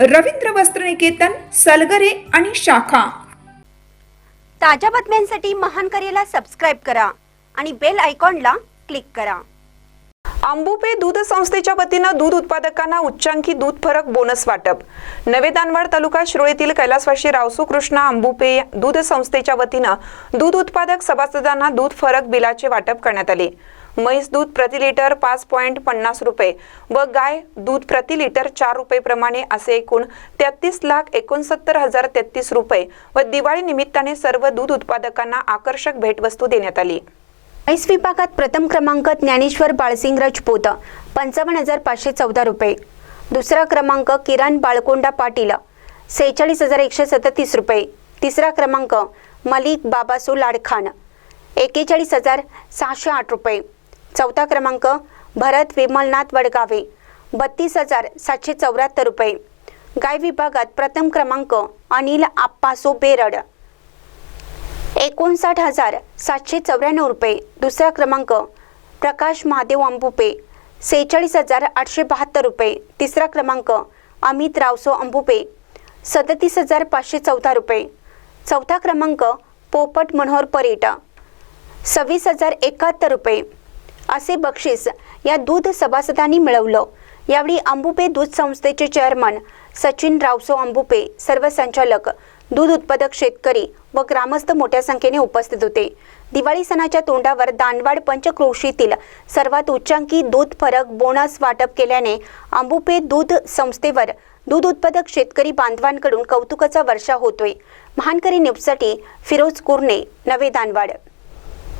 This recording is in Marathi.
रवींद्र वस्त्रनिकेतन सलगरे आणि शाखा. ताज्या बातम्यांसाठी महान करेला सबस्क्राईब करा आणि बेल आयकॉनला क्लिक करा. आंबुपे दूध संस्थेच्या वतीनं दूध उत्पादकांना उच्चांकी दूध फरक बोनस वाटप. नवे दानवाड तालुका शिरोळीतील कैलासवासी रावसू कृष्णा आंबुपे दूध संस्थेच्या वतीनं दूध उत्पादक सभासदांना दूध फरक बिलाचे वाटप करण्यात आले. म्हैस दूध प्रति लिटर पाच पॉईंट पन्नास रुपये व गाय दूध प्रति लिटर चार रुपये प्रमाणे असे एकूण तेहतीस लाख एकोणसत्तर हजार तेहतीस रुपये व दिवाळी निमित्ताने सर्व दूध उत्पादकांना आकर्षक भेटवस्तू देण्यात आली. म्हैस विभागात प्रथम क्रमांक ज्ञानेश्वर बाळसिंग राजपूत पंचावन्न हजार पाचशे चौदा रुपये. दुसरा क्रमांक किरण बाळकोंडा पाटील सेहेचाळीस हजार एकशे सदतीस रुपये. तिसरा क्रमांक मलिक बाबासू लाडखान एकेचाळीस हजार सहाशे आठ रुपये. चौथा क्रमांक भरत विमलनाथ वडगावे बत्तीस हजार सातशे चौऱ्याहत्तर रुपये. गाय विभागात प्रथम क्रमांक अनिल आप्पासो बेरड. एकोणसाठ हजार सातशे चौऱ्याण्णव रुपये. दुसरा क्रमांक प्रकाश महादेव अंबुपे सेहेचाळीस हजार आठशे बहात्तर रुपये. तिसरा क्रमांक अमित रावसो अंबुपे सदतीस हजार पाचशे चौदा रुपये. चौथा क्रमांक पोपट मनोहर परेट सव्वीस हजार एकाहत्तर रुपये. असे बक्षीस या दूध सभासदांनी मिळवलं. यावेळी अंबुपे दूध संस्थेचे चेअरमन सचिन रावसो अंबुपे सर्व संचालक दूध उत्पादक शेतकरी व ग्रामस्थ मोठ्या संख्येने उपस्थित होते. दिवाळी सणाच्या तोंडावर दांडवाड पंचक्रोशीतील सर्वात उच्चांकी दूध फरक बोनस वाटप केल्याने अंबुपे दूध संस्थेवर दूध उत्पादक शेतकरी बांधवांकडून कौतुकाचा वर्षा होतोय. महानकरी न्यूजसाठी फिरोज कुर्णे नवे दानवाड.